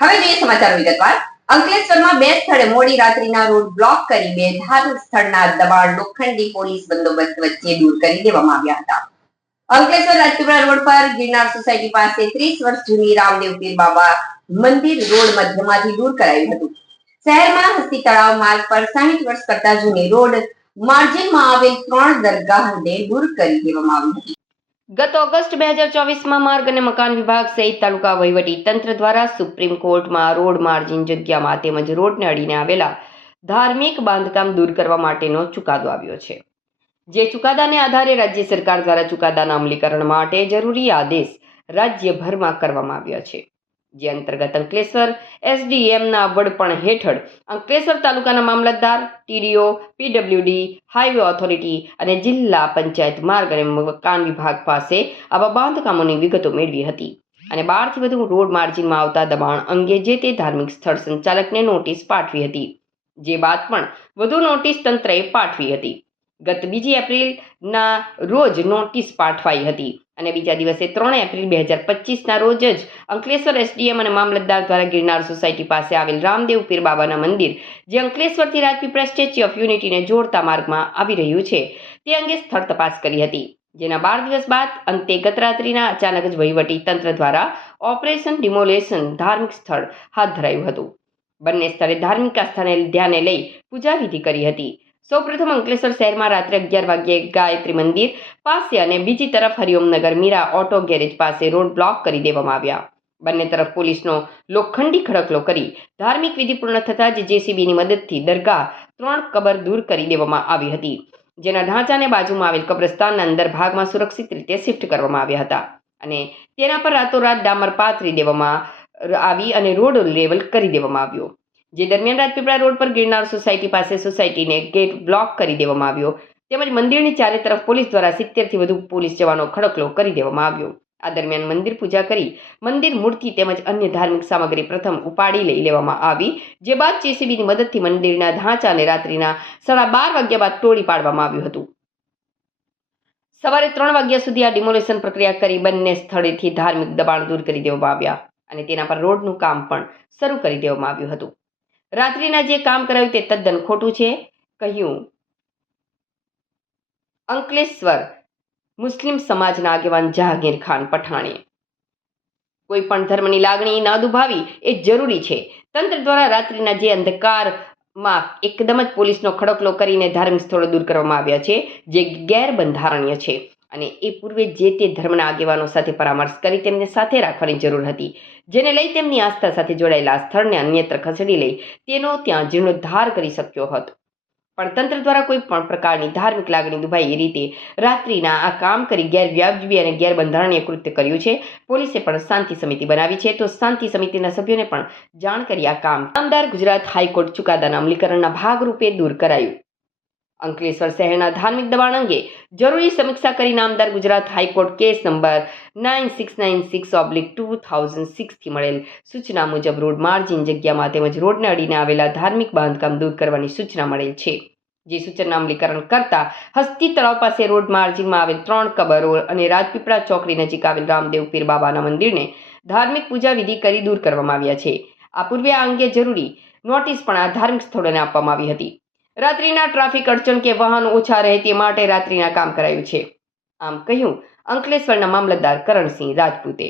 હવે જોઈએ સમાચારો વિગતવાર. અંકલેશ્વરમાં બે સ્થળે મોડી રાત્રિના રોડ બ્લોક કરી બે ધાર્મિક સ્થળના દબાણ લોખંડી પોલીસ બંદોબસ્ત વચ્ચે દૂર કરી દેવામાં આવ્યા હતા. અંકલેશ્વર રાજપીપળા રોડ પર ગિરનાર સોસાયટી પાસે 30 વર્ષ જૂની રામદેવ પીર બાબા મંદિર રોડ મધ્યમાંથી દૂર કરાયું હતું. શહેરમાં હસ્તી તળાવ માર્ગ પર 60 વર્ષ કરતા જૂની રોડ માર્જિનમાં આવેલ 3 દરગાહને દૂર કરી દેવામાં આવી હતી. ગત ઓગસ્ટ 2024માં માર્ગ અને મકાન વિભાગ સહિત તાલુકા વહીવટી તંત્ર દ્વારા સુપ્રીમ કોર્ટમાં રોડ માર્જિન જગ્યામાં તેમજ રોડને અડીને આવેલા ધાર્મિક બાંધકામ દૂર કરવા માટેનો ચુકાદો આવ્યો છે. જે ચુકાદાને આધારે રાજ્ય સરકાર દ્વારા ચુકાદાના અમલીકરણ માટે જરૂરી આદેશ રાજ્યભરમાં કરવામાં આવ્યા છે. જે અંતર્ગત અંકલેશ્વર એસડીએમના વડપણ હેઠળ અંકલેશ્વર તાલુકાના મામલતદાર, ટીડીઓ, પીડબ્લ્યુડી, હાઈવે ઓથોરિટી અને જિલ્લા પંચાયત માર્ગ અને મકાન વિભાગ પાસે આવા બાંધકામોની વિગતો મેળવી હતી અને 12 થી વધુ રોડ માર્જિનમાં આવતા દબાણ અંગે જે તે ધાર્મિક સ્થળ સંચાલકને નોટિસ પાઠવી હતી. જે બાદ પણ વધુ નોટિસ તંત્રએ પાઠવી હતી. ગત 2 એપ્રિલના રોજ નોટિસ પાઠવાઈ હતી અને બીજા દિવસે 3 એપ્રિલ 2025ના રોજ જ અંકલેશ્વર એસડીએમ અને મામલતદાર દ્વારા ગિરનાર સોસાયટી પાસે આવેલ રામદેવ પીર બાબાના મંદિર, જે અંકલેશ્વરથી રાજપીપળા સ્ટેચ્યુ ઓફ યુનિટીને જોડતા માર્ગમાં આવી રહ્યું છે, તે અંગે સ્થળ તપાસ કરી હતી. જેના 12 દિવસ બાદ અંતે ગત રાત્રિના અચાનક જ વહીવટી તંત્ર દ્વારા ઓપરેશન ડિમોલેશન ધાર્મિક સ્થળ હાથ ધરાયું હતું. બંને સ્થળે ધાર્મિક આસ્થાને ધ્યાને લઈ પૂજા વિધિ કરી હતી. સૌપ્રથમ અંકલેશ્વર શહેરમાં રાત્રે 11 વાગ્યે ગાયત્રી મંદિર પાસે અને બીજી તરફ હરિઓમનગર મીરા ઓટો ગેરેજ પાસે રોડ બ્લોક કરી દેવામાં આવ્યા. બંને તરફ પોલીસનો લોખંડી ખડકલો કરી ધાર્મિક વિધિ પૂર્ણ થતાં જ જેસીબીની મદદથી દરગાહ 3 કબર દૂર કરી દેવામાં આવી હતી. જેના ઢાંચાને બાજુમાં આવેલ કબ્રસ્તાનના અંદર ભાગમાં સુરક્ષિત રીતે શિફ્ટ કરવામાં આવ્યા હતા અને તેના પર રાતોરાત ડામર પાથરી દેવામાં આવી અને રોડ લેવલ કરી દેવામાં આવ્યો. જે દરમિયાન રાજપીપળા રોડ પર ગિરનાર સોસાયટી પાસે સોસાયટીને ગેટ બ્લોક કરી દેવામાં આવ્યો તેમજ મંદિરની ચારે તરફ પોલીસ દ્વારા 70 થી વધુ પોલીસ જવાનો ખડકલો કરી દેવામાં આવ્યો. આ દરમિયાન મંદિર પૂજા કરી મંદિર મૂર્તિ તેમજ અન્ય ધાર્મિક સામગ્રી પ્રથમ ઉપાડી લઈ લેવામાં આવી. જે બાદ જેસીબીની મદદથી મંદિરના ઢાંચાને રાત્રિના 12:30 વાગ્યા બાદ તોડી પાડવામાં આવ્યું હતું. સવારે 3 વાગ્યા સુધી આ ડિમોલેશન પ્રક્રિયા કરી બંને સ્થળેથી ધાર્મિક દબાણ દૂર કરી દેવામાં આવ્યા અને તેના પર રોડનું કામ પણ શરૂ કરી દેવામાં આવ્યું હતું. રાત્રિના જે કામ કરાયું તે તદ્દન ખોટું છે, કહ્યું અંકલેશ્વર મુસ્લિમ સમાજના આગેવાન જહાંગીર ખાન પઠાણે. કોઈ પણ ધર્મની લાગણી ન દુભાવી એ જરૂરી છે. તંત્ર દ્વારા રાત્રિના જે અંધકારમાં એકદમ જ પોલીસનો ખડકલો કરીને ધાર્મિક સ્થળો દૂર કરવામાં આવ્યા છે, જે ગેરબંધારણીય છે અને એ પૂર્વે જે તે ધર્મના આગેવાનો સાથે પરામર્શ કરી તેમને સાથે રાખવાની જરૂર હતી, જેને લઈ તેમની આસ્થા સાથે જોડાયેલા સ્થળને અન્યત્ર ખસેડી લઈ તેનો ત્યાં જીર્ણોદ્ધાર કરી શક્યો હતો. પણ તંત્ર દ્વારા કોઈ પણ પ્રકારની ધાર્મિક લાગણી દુભાઈ એ રીતે રાત્રિના આ કામ કરી ગેરવ્યાજબી અને ગેરબંધારણીય કૃત્ય કર્યું છે. પોલીસે પણ શાંતિ સમિતિ બનાવી છે, તો શાંતિ સમિતિના સભ્યોને પણ જાણ કરી આ કામ નામદાર ગુજરાત હાઈકોર્ટ ચુકાદાના અમલીકરણના ભાગરૂપે દૂર કરાયું. અંકલેશ્વર શહેરના ધાર્મિક દબાણ અંગે જરૂરી સમીક્ષા કરી નામદાર ગુજરાત હાઈકોર્ટ કેસ નંબર 9696/2006 થી મળેલ સૂચના મુજબ રોડ માર્જિન જગ્યામાં તેમજ રોડને અડીને આવેલા ધાર્મિક બાંધકામ દૂર કરવાની સૂચના મળેલ છે. જે સૂચના અમલીકરણ કરતા હસ્તી તળાવ પાસે રોડ માર્જિનમાં આવેલ 3 કબરો અને રાજપીપળા ચોકડી નજીક આવેલ રામદેવ પીર બાબાના મંદિરને ધાર્મિક પૂજા વિધિ કરી દૂર કરવામાં આવ્યા છે. આ પૂર્વે આ અંગે જરૂરી નોટિસ પણ આ ધાર્મિક સ્થળોને આપવામાં આવી હતી. રાત્રિના ટ્રાફિક અડચણ કે વાહનો ઓછા રહે તે માટે રાત્રિના કામ કરાયું છે, આમ કહ્યું અંકલેશ્વરના મામલતદાર કરણસિંહ રાજપૂતે.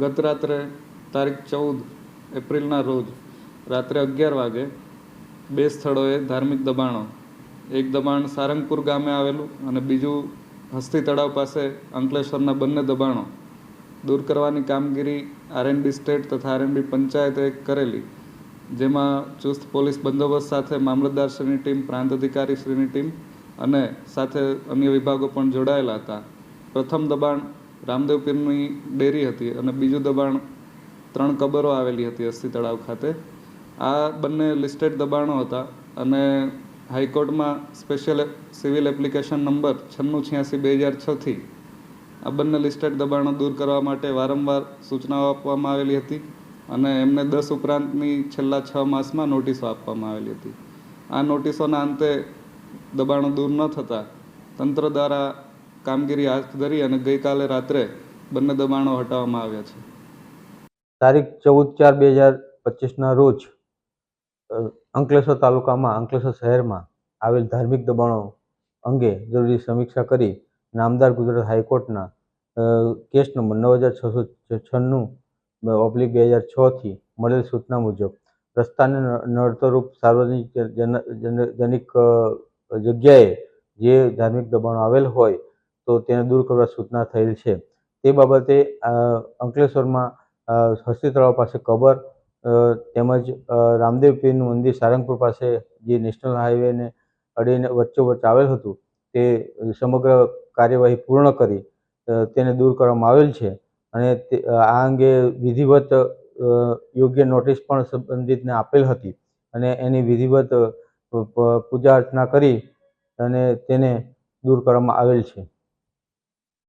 ગત રાત્રે તારીખ 14 એપ્રિલના રોજ રાત્રે 11 વાગે બે સ્થળોએ ધાર્મિક દબાણો, એક દબાણ સારંગપુર ગામે આવેલું અને બીજું હસ્તી તળાવ પાસે અંકલેશ્વરના બંને દબાણો દૂર કરવાની કામગીરી આરએનબી સ્ટેટ તથા આરએનબી પંચાયતે કરેલી, જેમાં ચુસ્ત પોલીસ બંદોબસ્ત સાથે મામલતદારશ્રીની ટીમ, પ્રાંત અધિકારીશ્રીની ટીમ અને સાથે અન્ય વિભાગો પણ જોડાયેલા હતા. પ્રથમ દબાણ રામદેવ પીરની ડેરી હતી અને બીજું દબાણ 3 કબરો આવેલી હતી હસ્તી તળાવ ખાતે. આ બંને લિસ્ટેડ દબાણો હતા અને હાઈકોર્ટમાં સ્પેશિયલ સિવિલ એપ્લિકેશન નંબર 9686/2006 આ બંને લિસ્ટેડ દબાણો દૂર કરવા માટે વારંવાર સૂચનાઓ આપવામાં આવેલી હતી અને એમને 10 ઉપરાંતની છેલ્લા 6 માસમાં નોટિસો આપવામાં આવેલી હતી. આ નોટિસોના અંતે દબાણો દૂર ન થતાં તંત્ર દ્વારા કામગીરી હાથ ધરી અને ગઈકાલે રાત્રે બંને દબાણો હટાવવામાં આવ્યા છે. તારીખ 14/4/2025ના રોજ અંકલેશ્વર તાલુકામાં અંકલેશ્વર શહેરમાં આવેલ ધાર્મિક દબાણો અંગે જરૂરી સમીક્ષા કરી નામદાર ગુજરાત હાઈકોર્ટના કેસ નંબર 9696/2006 થી મળેલ સૂચના મુજબ રસ્તાને નડતરરૂપ સાર્વજનિક જગ્યાએ જે ધાર્મિક દબાણો આવેલ હોય તો તેને દૂર કરવા સૂચના થયેલ છે. તે બાબતે અંકલેશ્વરમાં હસ્તી તળાવ પાસે કબર તેમજ રામદેવ પીરનું મંદિર સારંગપુર પાસે જે નેશનલ હાઈવેને અડીને વચ્ચોવચ્ચ આવેલ હતું તે સમગ્ર કાર્યવાહી પૂર્ણ કરી તેને દૂર કરવામાં આવેલ છે અને આ અંગે વિધિવત યોગ્ય નોટિસ પણ સંબંધિતને આપેલ હતી અને એની વિધિવત પૂજા અર્ચના કરી અને તેને દૂર કરવામાં આવેલ છે.